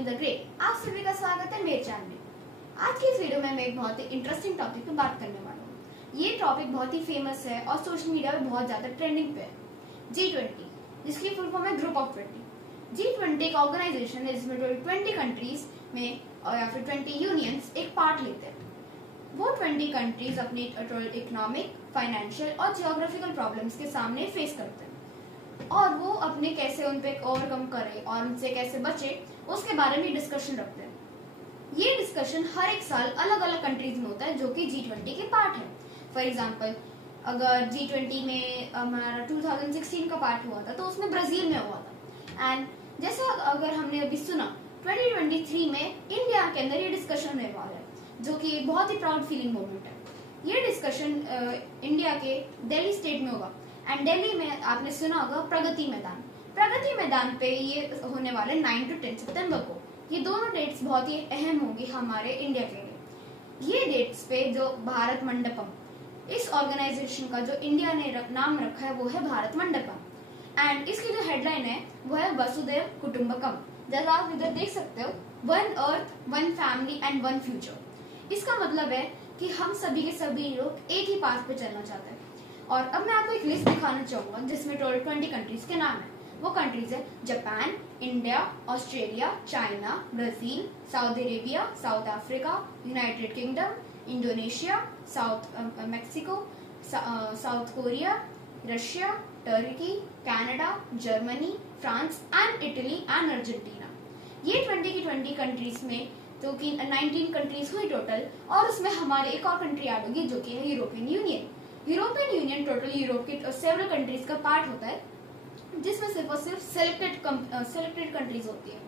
Alexander the great. आप सभी का स्वागत है मेरे चैनल में। आज की इस वीडियो में मैं एक बहुत ही इंटरेस्टिंग टॉपिक पे बात करने वाला हूँ। ये टॉपिक बहुत ही फेमस है और सोशल मीडिया पे बहुत ज्यादा ट्रेंडिंग पे है। G20, जिसकी फुल फॉर्म है ग्रुप ऑफ 20। G20 एक ऑर्गेनाइजेशन है जिसमें 20 कंट्रीज में या फिर 20 यूनियंस एक पार्ट लेते हैं। वो 20 कंट्रीज अपनी इकोनॉमिक, फाइनेंशियल और जियोग्राफिकल प्रॉब्लम्स के सामने फेस करते हैं और वो अपने कैसे उन पे ओवरकम करे और उनसे कैसे बचे उसके बारे में डिस्कशन रखते हैं। ये डिस्कशन हर एक साल अलग अलग कंट्रीज में होता है जो कि G20 के पार्ट है। फॉर एग्जांपल, अगर G20 में हमारा 2016 का पार्ट हुआ था तो उसमें ब्राजील में हुआ था। एंड जैसे अगर हमने अभी सुना 2023 में इंडिया के अंदर ये डिस्कशन होने वाला है, जो कि बहुत ही प्राउड फीलिंग मोमेंट है। ये डिस्कशन इंडिया के दिल्ली स्टेट में होगा एंड दिल्ली में आपने सुना होगा प्रगति मैदान पे ये होने वाले 9 to 10 सितंबर को। ये दोनों डेट्स बहुत ही अहम होंगी हमारे इंडिया के लिए। ये डेट्स पे जो भारत मंडपम, इस ऑर्गेनाइजेशन का जो इंडिया ने नाम रखा है वो है भारत मंडपम। एंड इसकी जो हेडलाइन है वो है वसुधैव कुटुंबकम। जैसा आप इधर देख सकते हो, 1 अर्थ, 1 फैमिली एंड 1 फ्यूचर। इसका मतलब है कि हम सभी के सभी लोग एक ही पाथ पे चलना चाहते हैं। और अब मैं आपको एक लिस्ट दिखाना चाहूंगा जिसमें टोटल 20 कंट्रीज के नाम है। वो कंट्रीज है Japan, India, Australia, China, Brazil, Saudi Arabia, south Africa, United kingdom, Indonesia, south Mexico, south Korea, Russia, Turkey, Canada, Germany, France and Italy and Argentina. ये 20 की 20 कंट्रीज में तो कि 19 कंट्रीज हुई टोटल, और उसमें हमारे एक और कंट्री ऐड होगी जो कि है European union. European union total Europe के सेवरल कंट्रीज का पार्ट होता है जिसमें सिर्फ और सिर्फ सेलेक्टेड कंट्रीज होती है।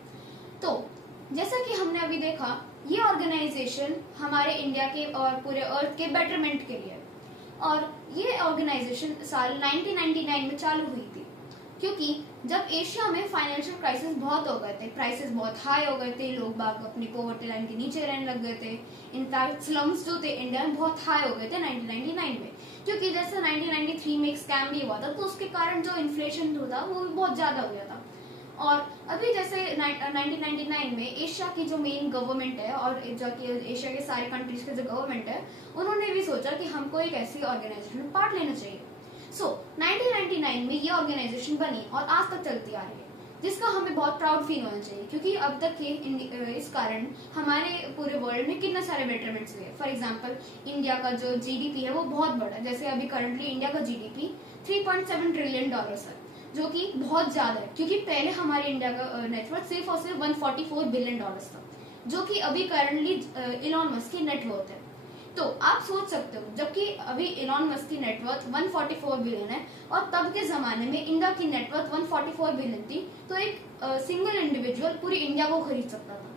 तो जैसा कि हमने अभी देखा, ये ऑर्गेनाइजेशन हमारे इंडिया के और पूरे अर्थ के बेटरमेंट के लिए, और ये ऑर्गेनाइजेशन साल 1999 में चालू हुई थी, क्योंकि जब एशिया में फाइनेंशियल क्राइसिस बहुत हो गए थे, प्राइसेस बहुत हाई हो गए थे, लोग बाग अपनी पॉवर्टी लाइन के नीचे रहने लग गए थे। इनफैक्ट स्लम्स जो थे इंडिया में बहुत हाई हो गए थे 1999 में, क्योंकि जैसे 1993 में एक स्कैम भी हुआ था तो उसके कारण जो इन्फ्लेशन जो था वो भी बहुत ज्यादा हो गया था। और अभी जैसे 1999 में एशिया की जो मेन गवर्नमेंट है और जो कि एशिया के सारे कंट्रीज के जो गवर्नमेंट है, उन्होंने भी सोचा कि हमको एक ऐसी ऑर्गेनाइजेशन में पार्ट लेना चाहिए। सो 1999 में ये ऑर्गेनाइजेशन बनी और आज तक चलती आ रही है, जिसका हमें बहुत प्राउड फील होना चाहिए, क्योंकि अब तक के इस कारण हमारे पूरे वर्ल्ड में कितने सारे बेटरमेंट्स हुए। फॉर एग्जांपल, इंडिया का जो जीडीपी है वो बहुत बड़ा है। जैसे अभी करंटली इंडिया का जीडीपी $3.7 ट्रिलियन है, जो कि बहुत ज्यादा है, क्योंकि पहले हमारे इंडिया का नेटवर्थ सिर्फ और सिर्फ $144 बिलियन था, जो कि अभी करंटली इलॉन मस्क की नेटवर्थ है। तो आप सोच सकते हो, जबकि अभी इलॉन मस्क की नेटवर्थ 144 बिलियन है और तब के जमाने में इंडिया की नेटवर्थ 144 बिलियन थी, तो एक सिंगल इंडिविजुअल पूरी इंडिया को खरीद सकता था।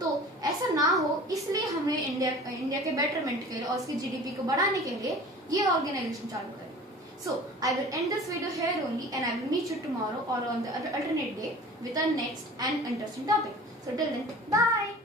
तो ऐसा ना हो, इसलिए हमें इंडिया के बेटरमेंट के लिए और उसकी जीडीपी को बढ़ाने के लिए ये ऑर्गेनाइजेशन चालू करें। So I will end this video here only, and I will meet you tomorrow or on the alternate day with our next and interesting topic. So till then, bye.